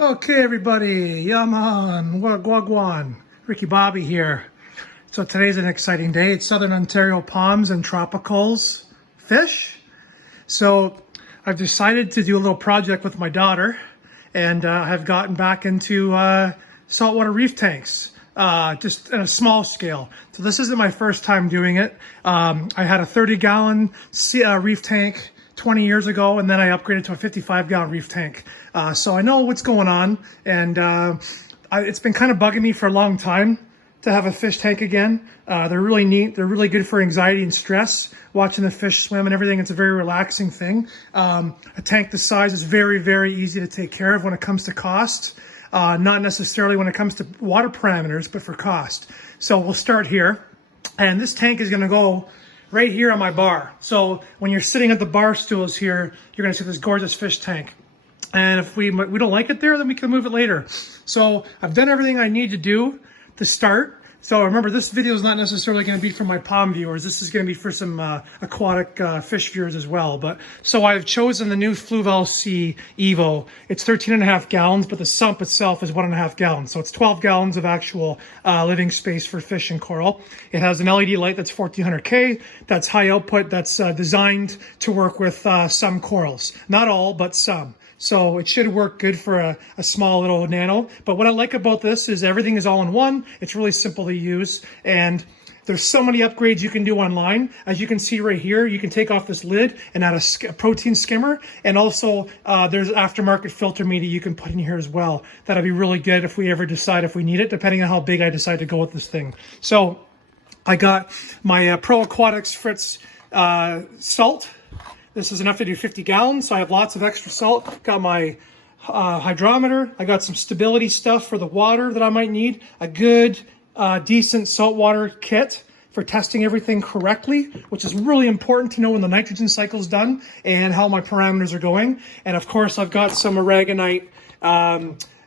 Okay, everybody, Yaman, Wagwagwan, Ricky Bobby here. So today's an exciting day. It's Southern Ontario palms and tropicals fish. So I've decided to do a little project with my daughter, and I've gotten back into saltwater reef tanks, just at a small scale. So this isn't my first time doing it. I had a 30-gallon reef tank 20 years ago, and then I upgraded to a 55-gallon reef tank. So I know what's going on, and it's been kind of bugging me for a long time to have a fish tank again. They're really neat. They're really good for anxiety and stress, watching the fish swim and everything. It's a very relaxing thing. A tank this size is very, very easy to take care of when it comes to cost. Not necessarily when it comes to water parameters, but for cost. So we'll start here. And this tank is going to go right here on my bar. So when you're sitting at the bar stools here, you're going to see this gorgeous fish tank. And if we don't like it there, then we can move it later. So I've done everything I need to do to start. So remember, this video is not necessarily going to be for my palm viewers. This is going to be for some aquatic fish viewers as well. But so I've chosen the new Fluval C Evo. It's 13.5 gallons, but the sump itself is 1.5 gallons. So it's 12 gallons of actual living space for fish and coral. It has an LED light that's 1400K. That's high output. That's designed to work with some corals. Not all, but some. So it should work good for a small little nano. But what I like about this is everything is all in one. It's really simple to use. And there's so many upgrades you can do online. As you can see right here, you can take off this lid and add a protein skimmer. And also there's aftermarket filter media you can put in here as well. That'll be really good if we ever decide if we need it, depending on how big I decide to go with this thing. So I got my Pro Aquatics Fritz salt. This is enough to do 50 gallons, so I have lots of extra salt. Got my hydrometer. I got some stability stuff for the water that I might need. A good, decent saltwater kit for testing everything correctly, which is really important to know when the nitrogen cycle is done and how my parameters are going. And of course, I've got some aragonite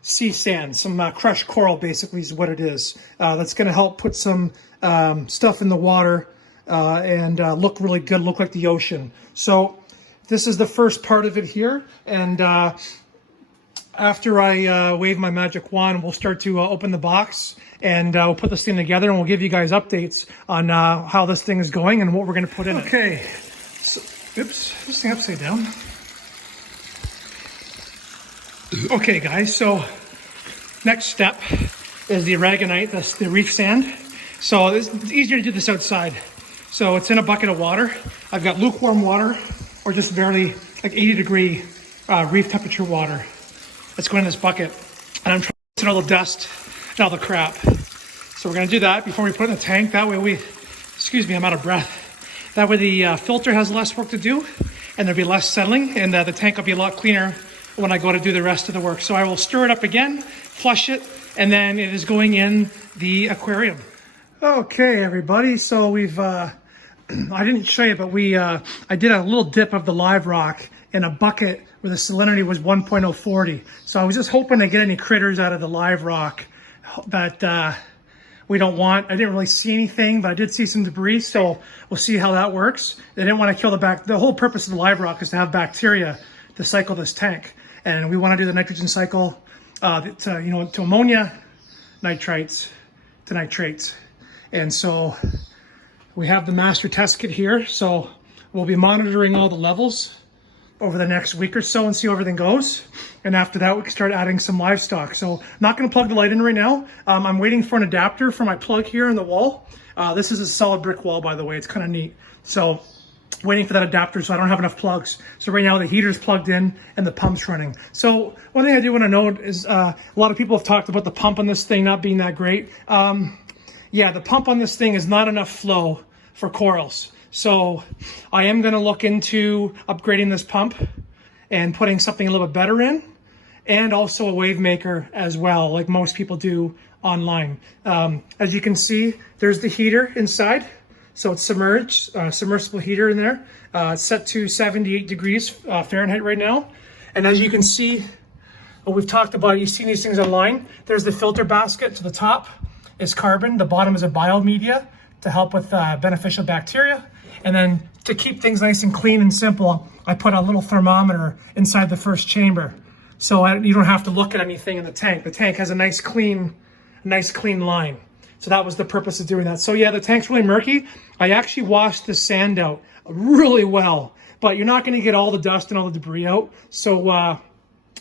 sea sand, some crushed coral basically is what it is. That's going to help put some stuff in the water and look really good, look like the ocean. So this is the first part of it here, and after I wave my magic wand, we'll start to open the box, and we'll put this thing together, and we'll give you guys updates on how this thing is going and what we're going to put in it. Okay, so, oops, this thing upside down. Okay guys, so next step is the aragonite, that's the reef sand. So it's easier to do this outside. So it's in a bucket of water. I've got lukewarm water, or just barely like 80-degree reef temperature water. That's going in this bucket. And I'm trying to get all the dust and all the crap. So we're gonna do that before we put it in the tank. That way excuse me, I'm out of breath. That way the filter has less work to do, and there'll be less settling, and the tank will be a lot cleaner when I go to do the rest of the work. So I will stir it up again, flush it, and then it is going in the aquarium. Okay, everybody, so we've, I didn't show you, but I did a little dip of the live rock in a bucket where the salinity was 1.040. So I was just hoping to get any critters out of the live rock that we don't want. I didn't really see anything, but I did see some debris, so we'll see how that works. They didn't want to kill the whole purpose of the live rock is to have bacteria to cycle this tank. And we want to do the nitrogen cycle to ammonia, nitrites, to nitrates. And so we have the master test kit here. So we'll be monitoring all the levels over the next week or so and see how everything goes. And after that, we can start adding some livestock. So I'm not going to plug the light in right now. I'm waiting for an adapter for my plug here in the wall. This is a solid brick wall, by the way. It's kind of neat. So waiting for that adapter, so I don't have enough plugs. So right now the heater's plugged in and the pump's running. So one thing I do want to note is a lot of people have talked about the pump on this thing not being that great. Yeah, the pump on this thing is not enough flow for corals. So I am going to look into upgrading this pump and putting something a little bit better in, and also a wave maker as well, like most people do online. As you can see, there's the heater inside. So it's submerged, submersible heater in there. It's set to 78 degrees Fahrenheit right now. And as you can see, what we've talked about, you've seen these things online. There's the filter basket to the top. Is carbon, the bottom is a biomedia to help with beneficial bacteria. And then to keep things nice and clean and simple, I put a little thermometer inside the first chamber. So you don't have to look at anything in the tank. The tank has a nice clean line. So that was the purpose of doing that. So yeah, the tank's really murky. I actually washed the sand out really well, but you're not going to get all the dust and all the debris out. So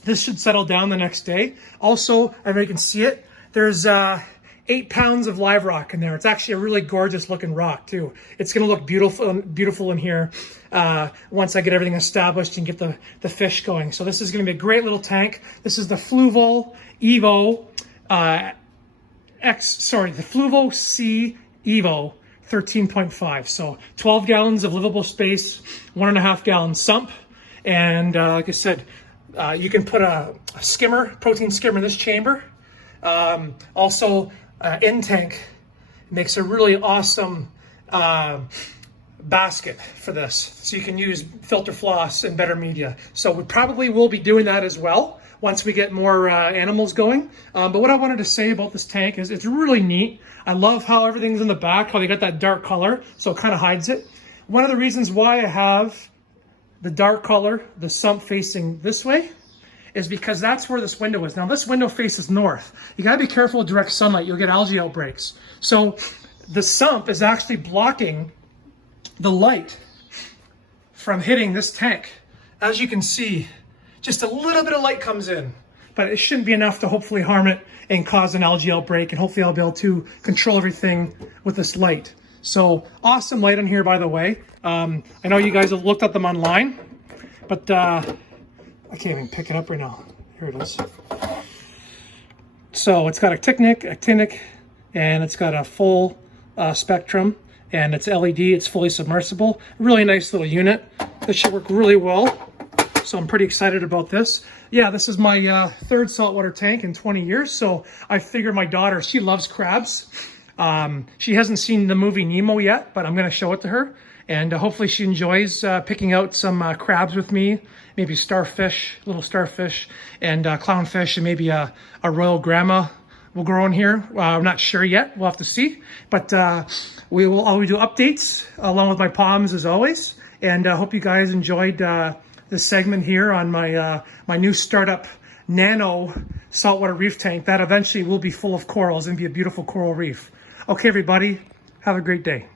this should settle down the next day. Also, I know you can see it, there's 8 pounds of live rock in there. It's actually a really gorgeous looking rock too. It's going to look beautiful in here once I get everything established and get the fish going. So this is going to be a great little tank. This is the Fluval Evo the Fluval C Evo 13.5. So 12 gallons of livable space, 1.5 gallon sump. And like I said, you can put a protein skimmer in this chamber. Also, in tank makes a really awesome basket for this. So you can use filter floss and better media. So we probably will be doing that as well once we get more animals going. But what I wanted to say about this tank is it's really neat. I love how everything's in the back, how they got that dark color, so it kind of hides it. One of the reasons why I have the dark color, the sump facing this way, is because that's where this window is. Now this window faces north. You gotta be careful with direct sunlight, you'll get algae outbreaks. So the sump is actually blocking the light from hitting this tank. As you can see, just a little bit of light comes in, but it shouldn't be enough to hopefully harm it and cause an algae outbreak, and hopefully I'll be able to control everything with this light. So awesome light in here, by the way. I know you guys have looked at them online, but I can't even pick it up right now. Here it is. So it's got actinic, and it's got a full spectrum, and it's LED, it's fully submersible. Really nice little unit. This should work really well. So I'm pretty excited about this. Yeah, this is my third saltwater tank in 20 years. So I figured my daughter, she loves crabs. She hasn't seen the movie Nemo yet, but I'm going to show it to her. And hopefully she enjoys picking out some crabs with me, maybe starfish, little starfish, and clownfish, and maybe a royal grandma will grow in here. I'm not sure yet. We'll have to see. But we will always do updates along with my palms as always. And I hope you guys enjoyed this segment here on my my new startup nano saltwater reef tank that eventually will be full of corals and be a beautiful coral reef. Okay, everybody, have a great day.